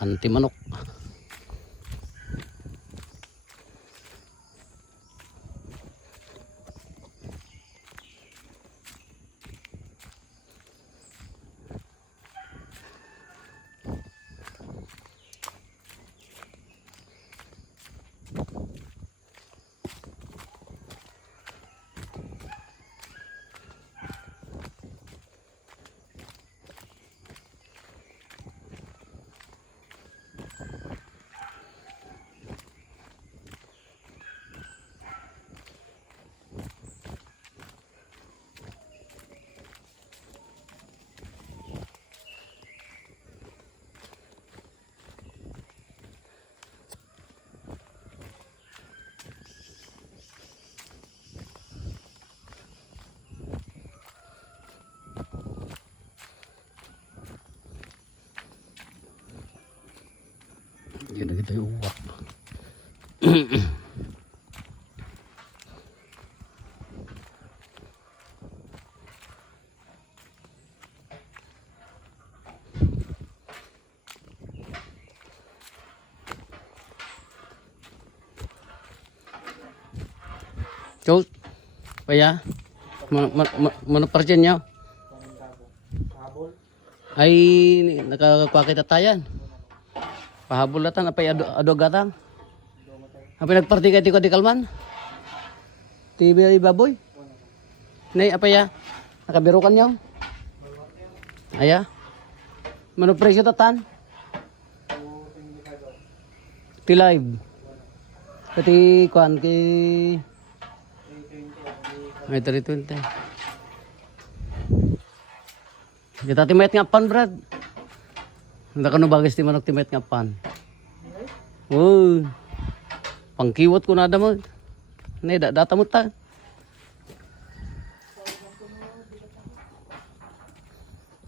kanti manok. Yan kita yung uwak. Chol, paya, mana percaya niya? Ay, nakakuha kita tayan. Pahabol latan apa ya ado gatang. Apa nagparti kay tiko di kalman? Tibi baboy. Nay apa ya? Nakabirukan niyo? Aya. Mano presyo tatan? Ti live. Kati kuan ki ay 320. Kita timayat ngapan brad. Hindi ka no bagay manok timet nga pan. Uy. Pangkiwat ko na mo. Nay data mo ta.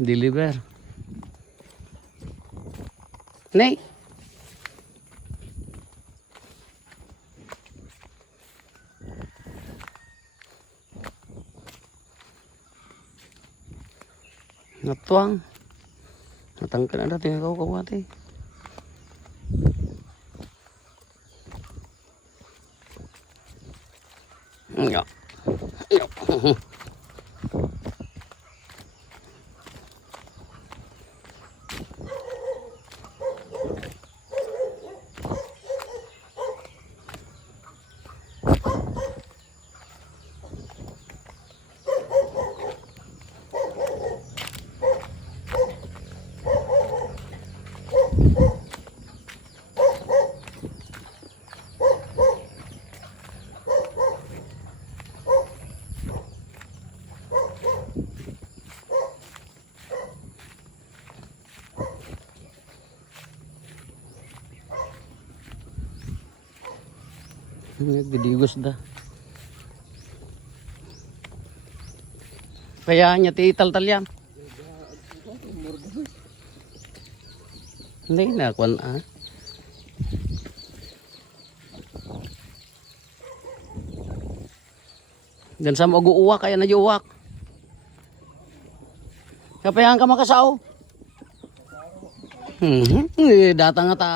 Deliver. Nay. Natuang. Natangkan ada tinggal kau mati. Ya. Ya. Gidigos dah. Kayaknya ti tal-tal yan. Hindi na kwan ah. Dan sa mag-uwak kaya na uwak. Kapayahan ka makasaw. Datang nga ta.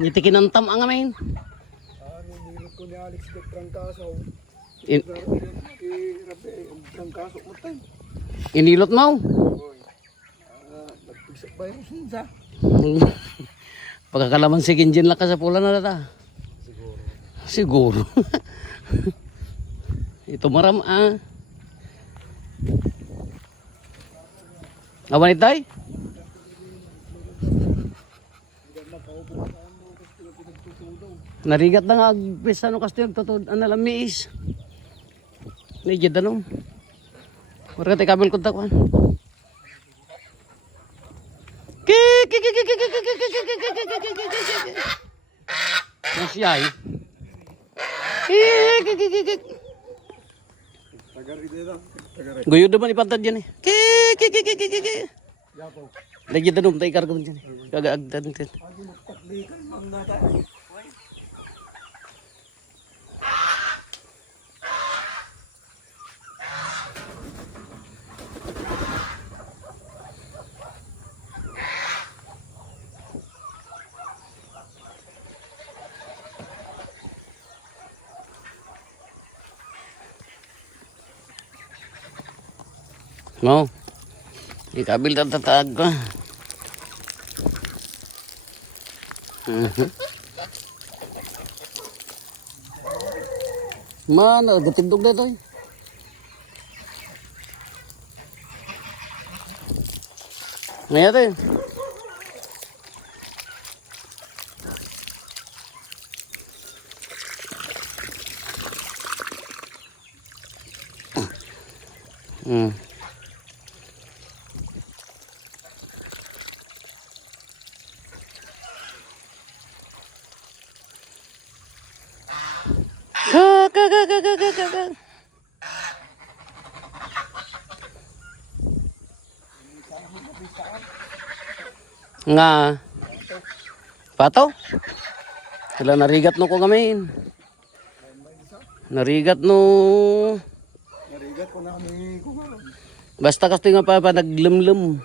Ngitikin ang tam ang amin. Nilot ko ni Alex de Francaso. Francaso mo tayo. Inilot mo? Nagpisak ba yung sinsa? Pagkakalaman si Kinjin lang ka sa pula na data. Siguro. Ito maram ah. Awan itay? Narigat na nga agpis ano kasi yung totoo ang nalamiis. Nigid anong. Marga tayo kabil kontak ko. Nasyay. Guyod naman ipantad yan eh. Nigid anong tayo karga mo dyan eh. Kagaagdan din. No. Ikabil tatag ko. Mana, gatindog na ito eh. Ngayon ito eh. Ka. Nga. Pato? Sila narigat no ko gamin. Narigat no. Narigat ko namin kumain. Basta kasi nga pa naglimlim.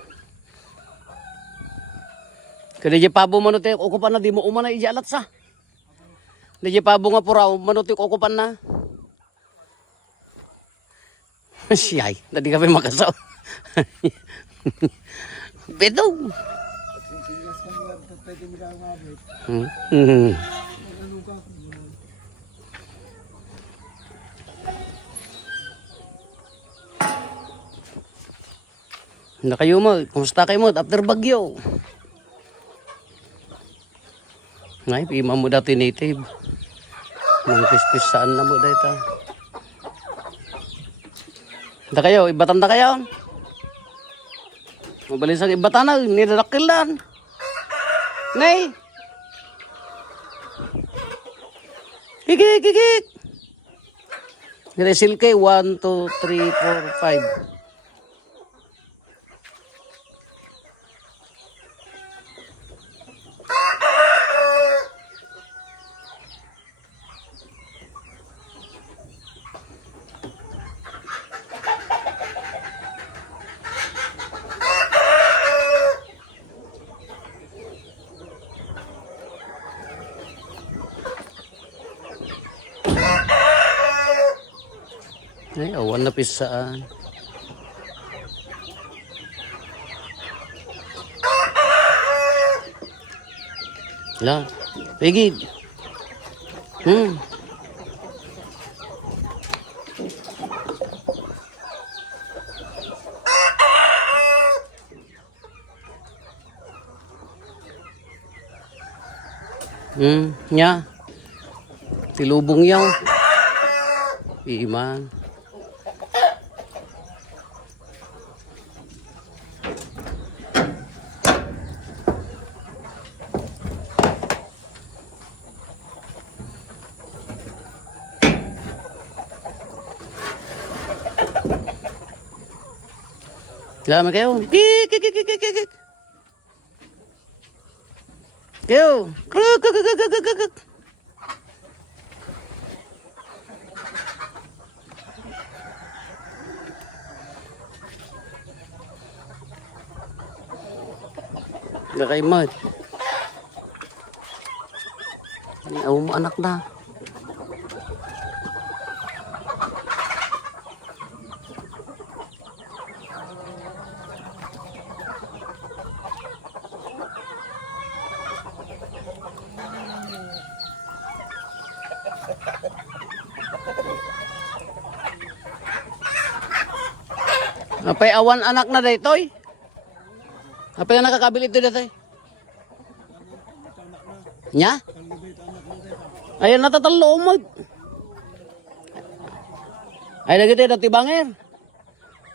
Kaya di pabo manuti okupan na di mo umana ijalat sa. Di pabo nga pura manuti okupan na. Siyay, tadi kami makasaw. Bedo. Sinsigas kami lang pwede nila umabot. Ano ka? Na kayo mo, kumusta kayo mo after bagyo? Ngay, pima mo dati native. Nang pispis saan na mo dito. Handa kayo, ibatan na kayo. Mabalin sa ibatan na, nilalakilan. Ngay! Higik! Niresil kay 1, 2, 3, 4, 5. Ay, awan na pisaan. La, pigid. Nya. Tilubong yaw. Iiman. Salamat kayo. Kik. Kayo. Kuk. Gakay mat. Ini awo mo anak na. Apay awan anak na daytoy. Apay nga nakakabilit do daytoy. Nya? Ayan natatalo mo. Ay dagiti dati banger.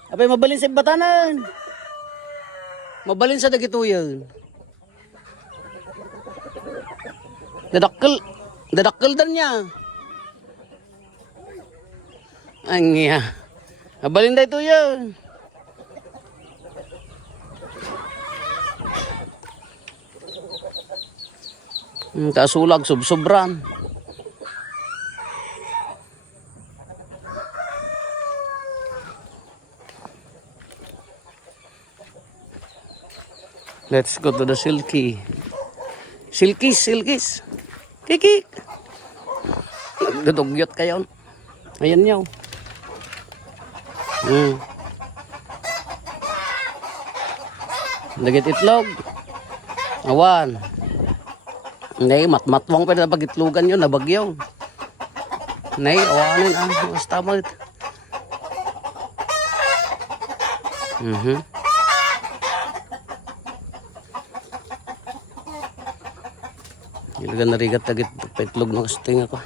Apay mabalin sa batanan. Mabalin sa dagituyan. Dadakkel dan niya. Angya. Mabalin da ito yan. Kasulag, subsobran. Let's go to the silky. Silkies. Kikik. Gadugyot kayo. Ayan nyo. Dagit itlog. Awan. Nay, matmatwang pa na pag-itlogan yun, nabagyaw. Nay, awanin basta mo dito. Ilagan na rigat agit, paitlog na kasting ako.